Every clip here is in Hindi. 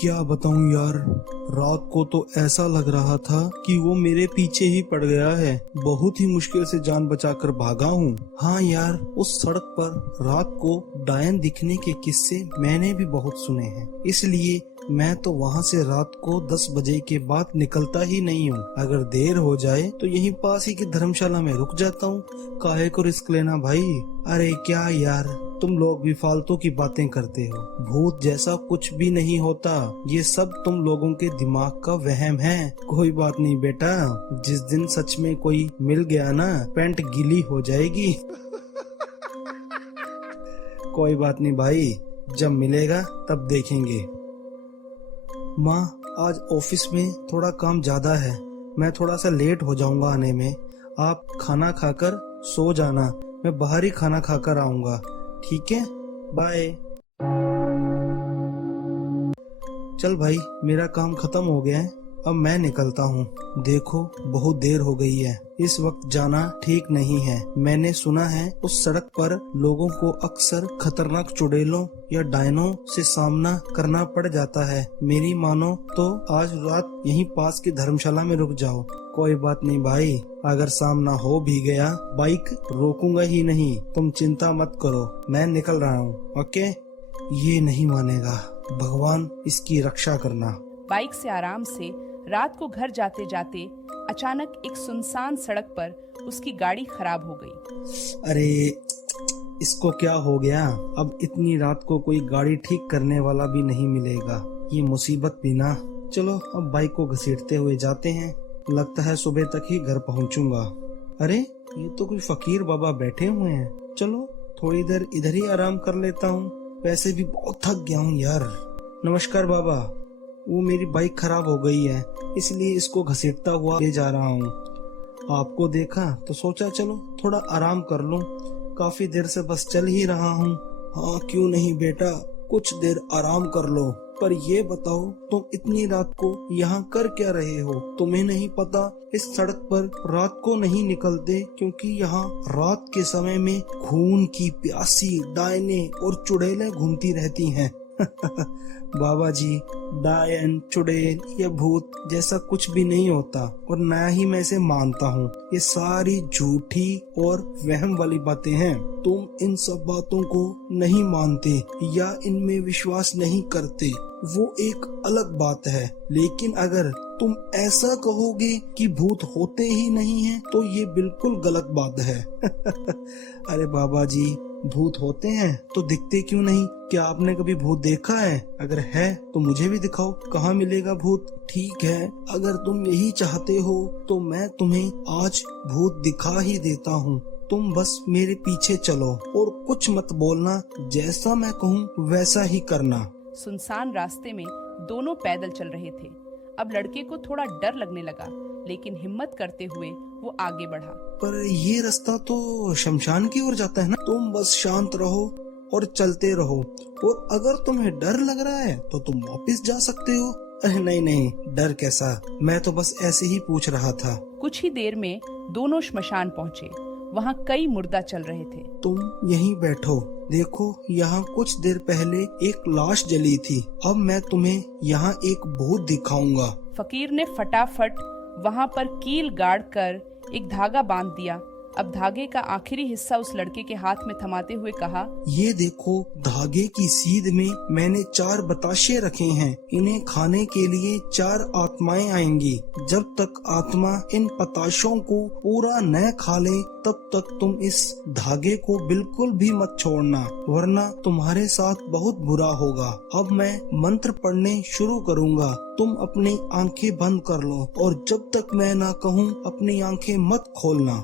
क्या बताऊं यार, रात को तो ऐसा लग रहा था कि वो मेरे पीछे ही पड़ गया है। बहुत ही मुश्किल से जान बचाकर भागा हूँ। हाँ यार, उस सड़क पर रात को डायन दिखने के किस्से मैंने भी बहुत सुने हैं, इसलिए मैं तो वहाँ से रात को 10 बजे के बाद निकलता ही नहीं हूँ। अगर देर हो जाए तो यहीं पास ही की धर्मशाला में रुक जाता हूँ। काहे को रिस्क लेना भाई। अरे क्या यार, तुम लोग भी फालतू की बातें करते हो। भूत जैसा कुछ भी नहीं होता, ये सब तुम लोगों के दिमाग का वहम है। कोई बात नहीं बेटा, जिस दिन सच में कोई मिल गया ना, पैंट गीली हो जाएगी। कोई बात नहीं भाई, जब मिलेगा तब देखेंगे। माँ, आज ऑफिस में थोड़ा काम ज्यादा है, मैं थोड़ा सा लेट हो जाऊंगा आने में। आप खाना खाकर सो जाना, मैं बाहर ही खाना खाकर आऊंगा। ठीक है, बाय। चल भाई, मेरा काम खत्म हो गया है, अब मैं निकलता हूँ। देखो बहुत देर हो गई है, इस वक्त जाना ठीक नहीं है। मैंने सुना है उस सड़क पर लोगों को अक्सर खतरनाक चुड़ैलों या डायनों से सामना करना पड़ जाता है। मेरी मानो तो आज रात यहीं पास की धर्मशाला में रुक जाओ। कोई बात नहीं भाई, अगर सामना हो भी गया बाइक रोकूंगा ही नहीं, तुम चिंता मत करो, मैं निकल रहा हूँ। ओके। ये नहीं मानेगा, भगवान इसकी रक्षा करना। बाइक से आराम से रात को घर जाते जाते अचानक एक सुनसान सड़क पर उसकी गाड़ी खराब हो गई। अरे इसको क्या हो गया? अब इतनी रात को कोई गाड़ी ठीक करने वाला भी नहीं मिलेगा, ये मुसीबत भी ना। चलो अब बाइक को घसीटते हुए जाते हैं, लगता है सुबह तक ही घर पहुंचूंगा। अरे ये तो कोई फकीर बाबा बैठे हुए हैं, चलो थोड़ी देर इधर ही आराम कर लेता हूँ, वैसे भी बहुत थक गया हूँ यार। नमस्कार बाबा, वो मेरी बाइक खराब हो गई है, इसलिए इसको घसीटता हुआ ले जा रहा हूँ। आपको देखा तो सोचा चलो थोड़ा आराम कर लूं, काफी देर से बस चल ही रहा हूँ। हाँ क्यों नहीं बेटा, कुछ देर आराम कर लो। पर ये बताओ, तुम इतनी रात को यहाँ कर क्या रहे हो? तुम्हें नहीं पता इस सड़क पर रात को नहीं निकलते, क्योंकि यहाँ रात के समय में खून की प्यासी डायने और चुड़ैलें घूमती रहती हैं। बाबा जी, डायन चुड़ैल या भूत जैसा कुछ भी नहीं होता, और ना ही मैं इसे मानता हूँ। ये सारी झूठी और वहम वाली बातें हैं। तुम इन सब बातों को नहीं मानते या इनमें विश्वास नहीं करते, वो एक अलग बात है। लेकिन अगर तुम ऐसा कहोगे कि भूत होते ही नहीं हैं, तो ये बिल्कुल गलत बात है। अरे बाबा जी, भूत होते हैं तो दिखते क्यों नहीं? क्या आपने कभी भूत देखा है? अगर है तो मुझे भी दिखाओ, कहाँ मिलेगा भूत? ठीक है, अगर तुम यही चाहते हो तो मैं तुम्हें आज भूत दिखा ही देता हूँ। तुम बस मेरे पीछे चलो और कुछ मत बोलना, जैसा मैं कहूँ वैसा ही करना। सुनसान रास्ते में दोनों पैदल चल रहे थे। अब लड़के को थोड़ा डर लगने लगा, लेकिन हिम्मत करते हुए वो आगे बढ़ा। पर ये रास्ता तो शमशान की ओर जाता है ना। तुम बस शांत रहो और चलते रहो, और अगर तुम्हें डर लग रहा है तो तुम वापस जा सकते हो। अरे नहीं नहीं, डर कैसा, मैं तो बस ऐसे ही पूछ रहा था। कुछ ही देर में दोनों श्मशान पहुँचे। वहाँ कई मुर्दा चल रहे थे। तुम यहीं बैठो, देखो यहाँ कुछ देर पहले एक लाश जली थी। अब मैं तुम्हें यहाँ एक भूत दिखाऊंगा। फकीर ने फटाफट वहाँ पर कील गाड़ कर एक धागा बांध दिया। अब धागे का आखिरी हिस्सा उस लड़के के हाथ में थमाते हुए कहा, ये देखो, धागे की सीध में मैंने 4 बताशे रखे हैं। इन्हें खाने के लिए 4 आत्माएं आएंगी। जब तक आत्मा इन पताशों को पूरा न खा ले, तब तक तुम इस धागे को बिल्कुल भी मत छोड़ना, वरना तुम्हारे साथ बहुत बुरा होगा। अब मैं मंत्र पढ़ने शुरू करूँगा, तुम अपनी आंखें बंद कर लो, और जब तक मैं ना कहूँ अपनी आंखें मत खोलना।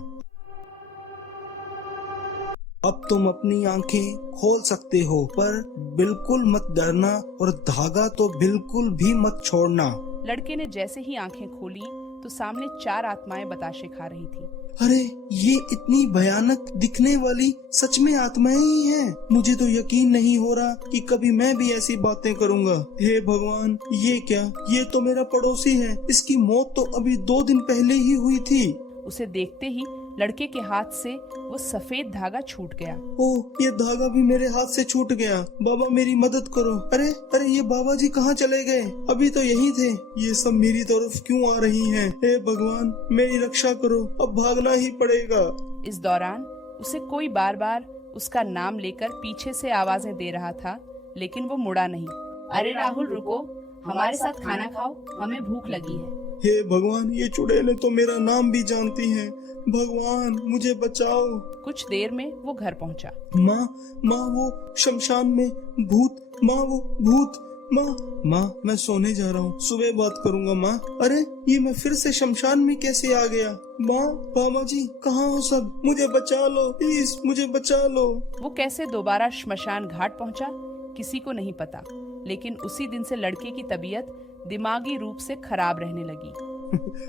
अब तुम अपनी आंखें खोल सकते हो, पर बिल्कुल मत डरना, और धागा तो बिल्कुल भी मत छोड़ना। लड़के ने जैसे ही आंखें खोली तो सामने 4 आत्माएं बताशे खा रही थी। अरे ये इतनी भयानक दिखने वाली सच में आत्माएं ही हैं। मुझे तो यकीन नहीं हो रहा कि कभी मैं भी ऐसी बातें करूंगा। हे भगवान, ये क्या? ये तो मेरा पड़ोसी है, इसकी मौत तो अभी 2 दिन पहले ही हुई थी। उसे देखते ही लड़के के हाथ से वो सफेद धागा छूट गया। ओह, ये धागा भी मेरे हाथ से छूट गया। बाबा मेरी मदद करो। अरे अरे, ये बाबा जी कहाँ चले गए? अभी तो यही थे। ये सब मेरी तरफ क्यों आ रही हैं? हे भगवान, मेरी रक्षा करो, अब भागना ही पड़ेगा। इस दौरान उसे कोई बार बार उसका नाम लेकर पीछे से आवाजें दे रहा था, लेकिन वो मुड़ा नहीं। अरे राहुल रुको, हमारे साथ खाना खाओ, हमें भूख लगी है। हे भगवान, ये चुड़ैलें तो मेरा नाम भी जानती हैं। भगवान मुझे बचाओ। कुछ देर में वो घर पहुंचा। माँ वो शमशान में भूत। माँ वो भूत। माँ मैं सोने जा रहा हूँ, सुबह बात करूँगा माँ। अरे ये मैं फिर से शमशान में कैसे आ गया? माँ, बाबा जी कहाँ हो सब? मुझे बचा लो प्लीज, मुझे बचा लो। वो कैसे दोबारा श्मशान घाट पहुंचा किसी को नहीं पता, लेकिन उसी दिन से लड़के की तबीयत दिमागी रूप से खराब रहने लगी।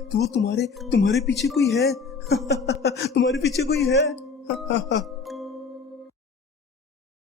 तो तुम्हारे पीछे कोई है? तुम्हारे पीछे कोई है?